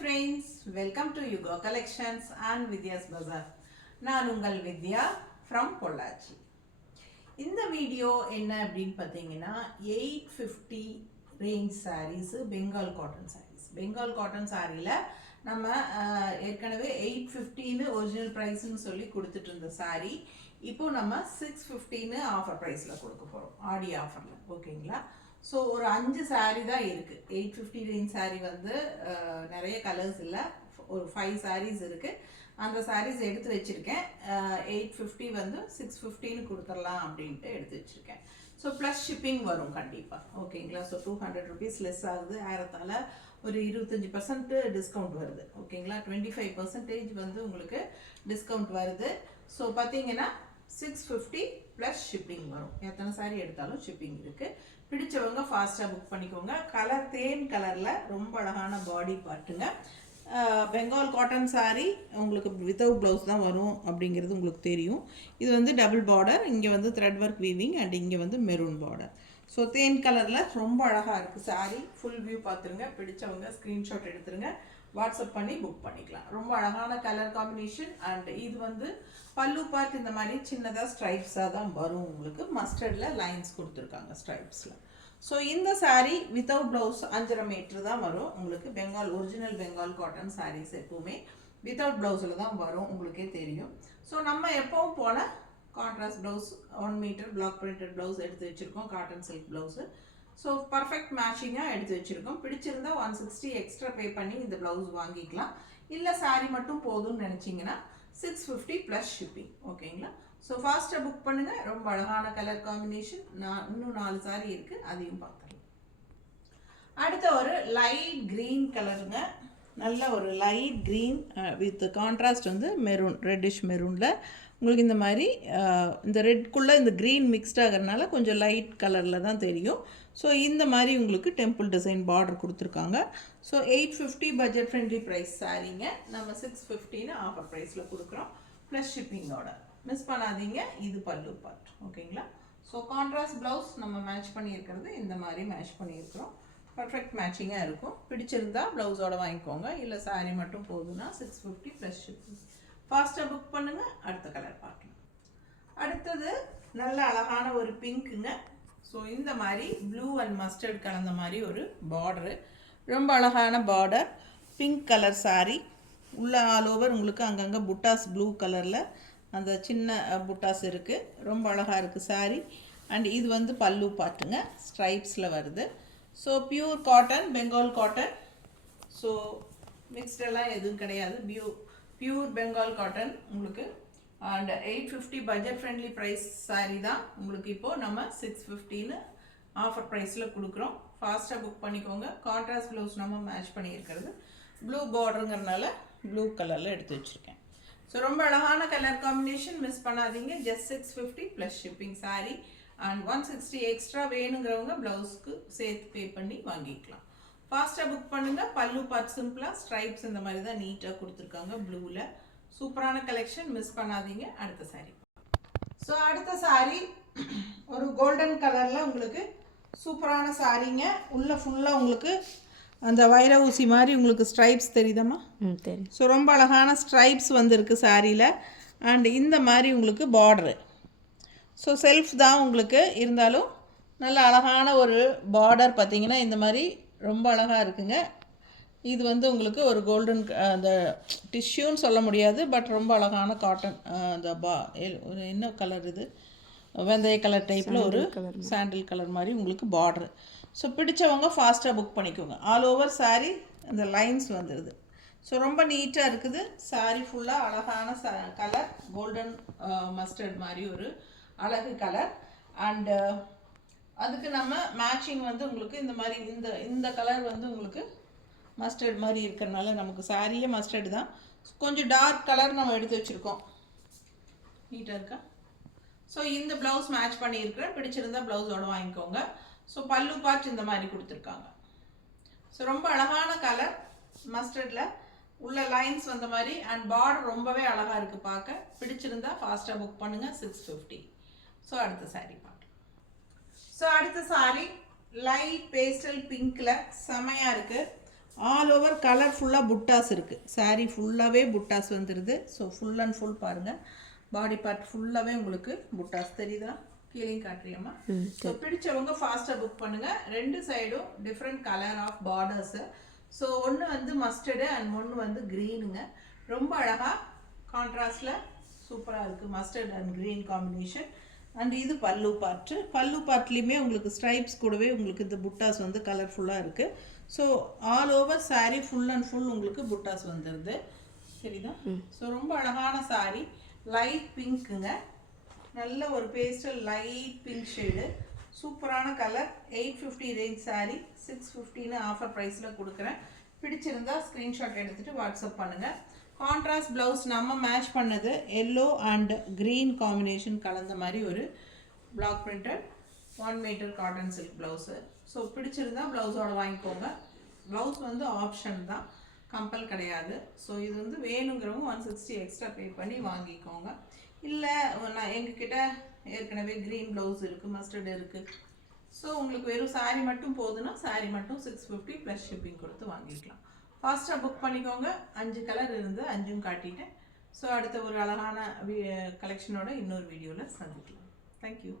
friends, welcome to Yugo Collections and Vidya's Bazaar. நான் உங்கள் வித்யா from Pollachi. இந்த வீடியோ என்ன அப்படின்னு பார்த்தீங்கன்னா 850 range sarees Bengal cotton sarees. Bengal cotton சாரியில் நம்ம ஏற்கனவே 850ன்னு ஒரிஜினல் ப்ரைஸ்ன்னு சொல்லி கொடுத்துட்டு இருந்த சாரீ இப்போ நம்ம 650ன்னு ஆஃபர் ப்ரைஸில் கொடுக்க போகிறோம், ஆடி ஆஃபரில். ஓகேங்களா? ஸோ ஒரு 5 சாரீ தான் இருக்குது. 850 ரேஞ்ச் சாரீ வந்து நிறைய கலர்ஸ் இல்லை, ஒரு 5 சாரீஸ் இருக்குது. அந்த சாரீஸ் எடுத்து வச்சுருக்கேன். 850 வந்து 650ன்னு கொடுத்துடலாம் அப்படின்ட்டு எடுத்து வச்சுருக்கேன். ஸோ ப்ளஸ் ஷிப்பிங் வரும் கண்டிப்பாக. ஓகேங்களா? ஸோ 200 ருபீஸ் லெஸ் ஆகுது. ஆயிரத்தால் ஒரு 25% டிஸ்கவுண்ட் வருது. ஓகேங்களா? 25% வந்து உங்களுக்கு டிஸ்கவுண்ட் வருது. ஸோ பார்த்தீங்கன்னா 650 ப்ளஸ் ஷிப்பிங் வரும். எத்தனை சாரீ எடுத்தாலும் ஷிப்பிங் இருக்குது. பிடிச்சவங்க ஃபாஸ்ட்டாக புக் பண்ணிக்கோங்க. கலர் தேன் கலரில் ரொம்ப அழகான பாடி பார்ட்டுங்க. பெங்கால் காட்டன் சாரீ உங்களுக்கு வித்தவுட் ப்ளவுஸ் தான் வரும் அப்படிங்கிறது உங்களுக்கு தெரியும். இது வந்து டபுள் பார்டர், இங்கே வந்து த்ரெட் ஒர்க் வீவிங் அண்ட் இங்கே வந்து மெரூன் பார்டர். ஸோ தேன் கலரில் ரொம்ப அழகாக இருக்குது சாரீ. ஃபுல் வியூ பார்த்துருங்க. பிடிச்சவங்க ஸ்க்ரீன்ஷாட் எடுத்துருங்க, வாட்ஸ்அப் பண்ணி புக் பண்ணிக்கலாம். ரொம்ப அழகான கலர் காம்பினேஷன். அண்ட் இது வந்து பல்லு பார்ட் இந்த மாதிரி சின்னதாக ஸ்ட்ரைப்ஸாக தான் வரும். உங்களுக்கு மஸ்டர்டில் லைன்ஸ் கொடுத்துருக்காங்க ஸ்ட்ரைப்ஸில். ஸோ இந்த சாரீ வித்தவுட் ப்ளவுஸ் 5.5 மீட்டர் தான் வரும் உங்களுக்கு. பெங்கால் ஒரிஜினல் பெங்கால் காட்டன் சாரீஸ் எப்போவுமே வித்தவுட் ப்ளவுஸில் தான் வரும், உங்களுக்கே தெரியும். ஸோ நம்ம எப்பவும் போல் contrast blouse 1 metre black printed blouse எடுத்து வச்சுருக்கோம், cotton silk blouse. So perfect மேட்சிங்காக எடுத்து வச்சுருக்கோம். பிடிச்சிருந்தா 160 எக்ஸ்ட்ரா பே பண்ணி இந்த ப்ளவுஸ் வாங்கிக்கலாம். இல்லை சாரீ மட்டும் போதும்னு நினச்சிங்கன்னா 650 ப்ளஸ் ஷிப்பிங். ஓகேங்களா? ஸோ ஃபாஸ்ட்டாக புக் பண்ணுங்கள். ரொம்ப அழகான கலர் காம்பினேஷன். இன்னும் 4 சாரீ இருக்குது, அதையும் பார்த்துக்கலாம். அடுத்த ஒரு லைட் க்ரீன் கலருங்க. நல்ல ஒரு லைட் க்ரீன் வித் கான்ட்ராஸ்ட் வந்து மெரூன், ரெட்டிஷ் மெரூனில் உங்களுக்கு இந்த மாதிரி இந்த ரெட்குள்ளே இந்த க்ரீன் மிக்ஸ்ட் ஆகிறதுனால கொஞ்சம் லைட் கலரில் தான் தெரியும். ஸோ இந்த மாதிரி உங்களுக்கு டெம்பிள் டிசைன் பார்டர் கொடுத்துருக்காங்க. ஸோ 850 பட்ஜெட் ஃப்ரெண்ட்லி ப்ரைஸ் சாரீங்க. நம்ம 650ன்னு ஆஃபர் ப்ரைஸில் கொடுக்குறோம் ப்ளஸ் ஷிப்பிங்கோட. மிஸ் பண்ணாதீங்க. இது பல்லு பார்ட். ஓகேங்களா? ஸோ கான்ட்ராஸ்ட் ப்ளவுஸ் நம்ம மேட்ச் பண்ணியிருக்கிறது இந்த மாதிரி மேட்ச் பண்ணியிருக்கிறோம். பர்ஃபெக்ட் மேட்சிங்காக இருக்கும். பிடிச்சிருந்தா ப்ளவுஸோட வாங்கிக்கோங்க. இல்லை சாரீ மட்டும் போதுன்னா 650 ப்ளஸ் ஷிப்பிங். ஃபாஸ்ட்டாக புக் பண்ணுங்கள். அடுத்த கலர் பார்க்கலாம். அடுத்தது நல்ல அழகான ஒரு பிங்க்குங்க. ஸோ இந்த மாதிரி ப்ளூ அண்ட் மஸ்டர்ட் கலந்த மாதிரி ஒரு பார்டரு, ரொம்ப அழகான பார்டர். பிங்க் கலர் சாரீ உள்ள ஆல் ஓவர் உங்களுக்கு அங்கங்கே புட்டாஸ் ப்ளூ கலரில் அந்த சின்ன புட்டாஸ் இருக்குது. ரொம்ப அழகாக இருக்குது சாரீ. அண்ட் இது வந்து பல்லு பாட்டுங்க, ஸ்ட்ரைப்ஸில் வருது. So pure cotton, Bengal cotton. So மிக்ஸ்டெல்லாம் எதுவும் கிடையாது, பியூர் பெங்கால் காட்டன் உங்களுக்கு. And 850 budget friendly price sari தான் உங்களுக்கு. இப்போது நம்ம 650ன்னு ஆஃபர் ப்ரைஸில் கொடுக்குறோம். ஃபாஸ்ட்டாக புக் பண்ணிக்கோங்க. கான்ட்ராஸ்ட் ப்ளவுஸ் நம்ம மேட்ச் பண்ணியிருக்கிறது ப்ளூ பார்டருங்கிறதுனால ப்ளூ கலரில் எடுத்து வச்சுருக்கேன். ஸோ ரொம்ப அழகான கலர் காம்பினேஷன், மிஸ் பண்ணாதீங்க. Just 650 plus shipping sari. And 160 extra வேணுங்கிறவங்க ப்ளவுஸ்க்கு சேர்த்து பே பண்ணி வாங்கிக்கலாம். ஃபாஸ்ட்டாக புக் பண்ணுங்கள். பல்லு பார்ட் சிம்பிளாக ஸ்ட்ரைப்ஸ் இந்த மாதிரி தான் நீட்டாக கொடுத்துருக்காங்க ப்ளூவில். சூப்பரான கலெக்ஷன், மிஸ் பண்ணாதீங்க. அடுத்த சாரீ. ஸோ அடுத்த சாரீ ஒரு கோல்டன் கலரில் உங்களுக்கு சூப்பரான சாரீங்க. உள்ள ஃபுல்லாக உங்களுக்கு அந்த வைர ஊசி மாதிரி உங்களுக்கு ஸ்ட்ரைப்ஸ் தெரியுதம்மா? தெரியும். ஸோ ரொம்ப அழகான ஸ்ட்ரைப்ஸ் வந்துருக்கு சாரியில். அண்ட் இந்த மாதிரி உங்களுக்கு பார்டரு. ஸோ செல்ஃப் தான் உங்களுக்கு, இருந்தாலும் நல்ல அழகான ஒரு பார்டர். பார்த்தீங்கன்னா இந்த மாதிரி ரொம்ப அழகாக இருக்குங்க. இது வந்து உங்களுக்கு ஒரு கோல்டன் அந்த டிஷ்யூன்னு சொல்ல முடியாது, பட் ரொம்ப அழகான காட்டன். அந்த ஒரு என்ன கலர் இது, வெந்தய கலர் டைப்பில் ஒரு சாண்டில் கலர் மாதிரி உங்களுக்கு பார்டரு. ஸோ பிடிச்சவங்க ஃபாஸ்ட்டாக புக் பண்ணிக்கோங்க. ஆல் ஓவர் சாரீ அந்த லைன்ஸ் வந்துடுது. ஸோ ரொம்ப நீட்டாக இருக்குது சாரீ ஃபுல்லாக. அழகான கலர் கோல்டன் மஸ்டர்ட் மாதிரி ஒரு அழகு கலர். அண்டு அதுக்கு நம்ம மேட்சிங் வந்து உங்களுக்கு இந்த மாதிரி இந்த கலர் வந்து உங்களுக்கு மஸ்டர்ட் மாதிரி இருக்கிறதுனால நமக்கு சாரியே மஸ்டர்டு தான். கொஞ்சம் டார்க் கலர் நம்ம எடுத்து வச்சுருக்கோம். நீட்டாக இருக்கா? ஸோ இந்த ப்ளவுஸ் மேட்ச் பண்ணியிருக்கிறேன். பிடிச்சிருந்தா ப்ளவுஸோடு வாங்கிக்கோங்க. ஸோ பல்லு பார்ட் இந்த மாதிரி கொடுத்துருக்காங்க. ஸோ ரொம்ப அழகான கலர் மஸ்டர்டில் உள்ள லைன்ஸ் வந்த மாதிரி. அண்ட் பார்டர் ரொம்பவே அழகாக இருக்குது பார்க்க. பிடிச்சிருந்தா ஃபாஸ்ட்டாக புக் பண்ணுங்கள். 650. ஸோ அடுத்த சாரீ பார்க்கலாம். ஸோ அடுத்த சாரீ லைட் பேஸ்டல் பிங்க்கில் செமையாக இருக்குது. ஆல் ஓவர் கலர் ஃபுல்லாக புட்டாஸ் இருக்குது. சாரீ ஃபுல்லாகவே புட்டாஸ் வந்துடுது. ஸோ ஃபுல் அண்ட் ஃபுல் பாருங்கள், பாடி பார்ட் ஃபுல்லாகவே உங்களுக்கு புட்டாஸ் தெரியுதா? கீழேயும் காட்டுறியம்மா. ஸோ பிடிச்சவங்க ஃபாஸ்ட்டாக புக் பண்ணுங்கள். 2 சைடும் different colour of borders. So ஒன்று வந்து மஸ்டர்டு அண்ட் ஒன்று வந்து க்ரீனுங்க. ரொம்ப அழகாக கான்ட்ராஸ்டில் சூப்பராக இருக்குது, mustard and green combination. And இது பல்லு பார்ட்டு. பல்லு பார்ட்லேயுமே உங்களுக்கு ஸ்ட்ரைப்ஸ் கூடவே உங்களுக்கு இந்த புட்டாஸ் வந்து கலர்ஃபுல்லாக இருக்குது. So all over sari full and full உங்களுக்கு புட்டாஸ் வந்துடுது. சரிதா? ஸோ ரொம்ப அழகான சாரீ, லைட் பிங்க்குங்க, நல்ல ஒரு பேஸ்டல் லைட் பிங்க் ஷேடு, சூப்பரான கலர். 850 ரேஞ்ச் சாரீ, 650ன்னு ஆஃபர் ப்ரைஸில் கொடுக்குறேன். பிடிச்சிருந்தா ஸ்க்ரீன்ஷாட் எடுத்துகிட்டு வாட்ஸ்அப் பண்ணுங்கள். கான்ட்ராஸ்ட் ப்ளவுஸ் நம்ம மேட்ச் பண்ணது எல்லோ அண்ட் க்ரீன் காம்பினேஷன் கலந்த மாதிரி ஒரு black printed 1 metre cotton silk blouse. So பிடிச்சிருந்தா ப்ளவுஸோட வாங்கிக்கோங்க. ப்ளவுஸ் வந்து ஆப்ஷன் தான், கம்பல் கிடையாது. ஸோ இது வந்து வேணுங்கிறவங்க 160 எக்ஸ்ட்ரா பே பண்ணி வாங்கிக்கோங்க. இல்லை நான் எங்ககிட்ட ஏற்கனவே க்ரீன் ப்ளவுஸ் இருக்குது, மஸ்டர்டு இருக்குது. ஸோ உங்களுக்கு வெறும் சாரீ மட்டும் போதுன்னா சாரீ மட்டும் 650 ப்ளஸ் ஷிப்பிங் கொடுத்து வாங்கிக்கலாம். ஃபாஸ்ட்டாக புக் பண்ணிக்கோங்க. 5 கலர் இருந்து 5ம் காட்டிட்டேன். ஸோ அடுத்த ஒரு அழகான கலெக்ஷனோட இன்னொரு வீடியோவில் சந்திக்கலாம். தேங்க்யூ.